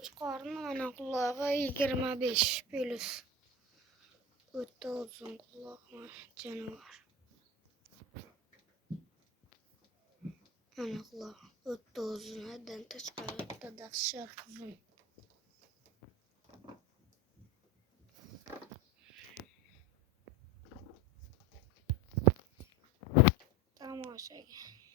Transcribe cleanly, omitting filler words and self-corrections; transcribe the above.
Qo'chqorning mana qulog'i 25 plus. O'ta uzun quloq canavar. Mana quloq o'ta uzun, haddan tashqari o'ta dahshat uzun. Tomoshaga